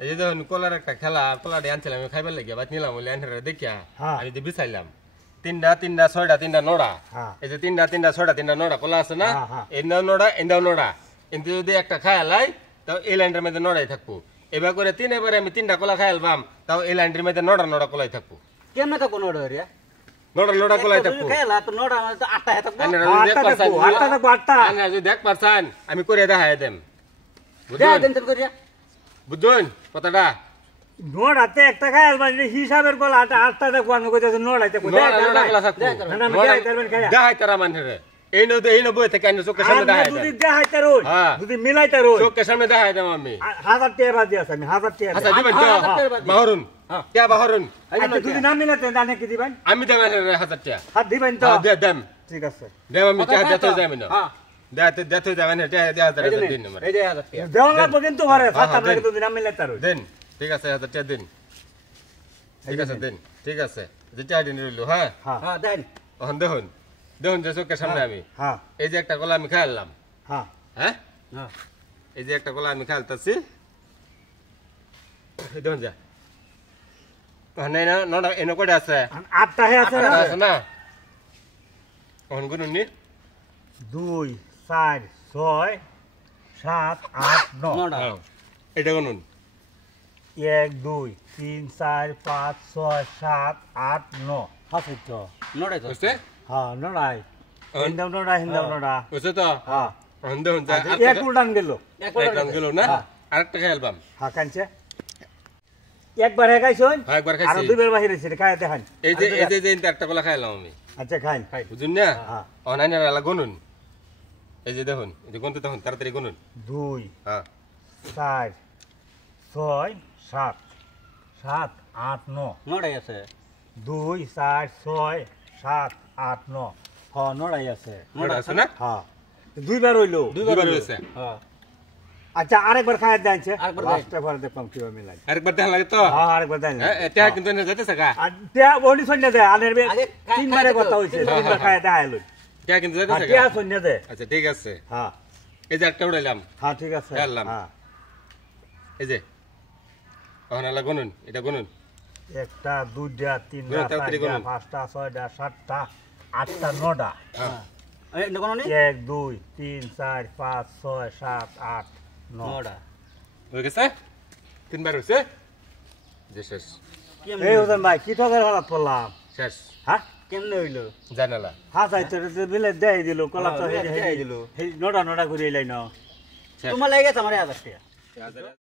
এই যে যখন কলার একটা খেলা কলাটা আনছিলাম আমি খাইবার লাগিয়া বাদ নিলাম বলে আনহারে দেখিয়া আমি যে বিছাইলাম তিনটা ছয়টা তিনটা নড়া এই যে তিনটা ছয়টা তিনটা নড়া কলা আছে না এন্দাও নড়া কিন্তু যদি একটা খায়ালাই তাও এই লাইনটার মধ্যে নড়াই থাকবো এবার করে এবারে আমি তিনটা কলা খাইলাম তাও এই লাইনটার মধ্যে নড়া কলাই থাকবো কেমনে থাকবো নড়া রে নড়া কলাই থাকবো খাইলা তো নড়া মানে তো আটটা থাকবো আটটা থাকবো যদি দেখ পারছান আমি করে দেখাই দেম বুঝুন কথাটা নড়াতে একটা খায়াল মানে হিসাবের গলা আটটা থাকবো আমি কইতাছি নড়াইতে দেখাই তারা মানুষের এই নব্বই থেকে চোখের সামনে দেখাই যদি দেখাইতে রোজ যদি মিলাইতে রোজ চোখের সামনে দেখাই দেব আমি 1000 টাকা বাজি আছে আমি 1000 টাকা আচ্ছা দিবেন তো বাহরুন কে বাহরুন যদি না মিলাতে জানে কি দিবেন আমি দেব 1000 টাকা হাত দিবেন তো দেম ঠিক আছে দেম আমি টাকা দিতে যাই আমি না দেতে যাবেন টাকা দিন নম্বর এই যে 1000 টাকা দেওয়া লাগবে কিন্তু ঘরে সাতটা লাগে যদি না মিলাইতে রোজ দেন ঠিক আছে 1000 টাকা দিন ঠিক আছে দেন ঠিক আছে যে টাকা দিন রইলো হ্যাঁ হ্যাঁ দেন এখন দেখুন যে চোখের সামনে আমি এই যে একটা কলা আমি খাইলাম হ্যাঁ এই যে একটা কলা আমি খাইলতাছি দেখুন যা নটা এনে কয়টা আছে আটটা আছে না এখন গুনুন নি 2 4 6 7 8 9 এটা গুনুন 1 2 3 4 5 6 7 8 9 হাতে তো নড়াই তো বুঝতে হ্যাঁ নড়াই হিন্দাও নড়া বুঝতে তো হ্যাঁ দেখুন যা এক উল্টান গেল না আরেকটা খাইলাম হ্যাঁ কানছে একবার খাইছুন একবার খাইছি আর দুইবার বাহির হইছে খাই দেখান এই যে একটা কলা খাইলাম আমি আচ্ছা খাই বুঝুন না অনাইনার আলা গুনুন এই যে দেখুন এই যে গুনতে তখন তাড়াতাড়ি গুনুন 2 হ্যাঁ 4 6 7 7 8 9 নড়াই আছে 2 4 6 7 8 9 হ্যাঁ নড়াই আছে নড়া আছে না হ্যাঁ দুইবার হইলো দুইবার হইছে হ্যাঁ আচ্ছা আরেকবার খাই দেনছে লাস্টে পরে দেখলাম কিভাবে মিলাই আরেকবার দেখা লাগে তো হ্যাঁ আরেকবার দেন এটা কিন্তু না যাইতেছে গা আর তে বডি সন্ধ্যা দে আনের তিনবারে কথা হইছে তিনবার খাই দেখাইলো এটা কিন্তু যাইতেছে গা তে সন্ধ্যা দে আচ্ছা ঠিক আছে হ্যাঁ এই যে একটা উড়াইলাম হ্যাঁ ঠিক আছে হ্যাঁ এই যে ওখানে গুনুন এটা গুনুন একটা দুইটা তিনটা চারটা পাঁচটা ছয়টা সাতটা আটটা নটা এই নগণ নি 1 2 3 4 5 6 7 8 9 হয়ে গেছে তিনবার হইছে যে শেষ এই ওজন ভাই কি ঠকের হালাত পড়লাম শেষ হ্যাঁ কেমনে হইলো জানালা হ্যাঁ চাইতে বিলে দেই দিল কলা তো দেই দিল নটা ঘুরিয়ে লাইন তোমার লাগে গেছে আমার 1000 টাকা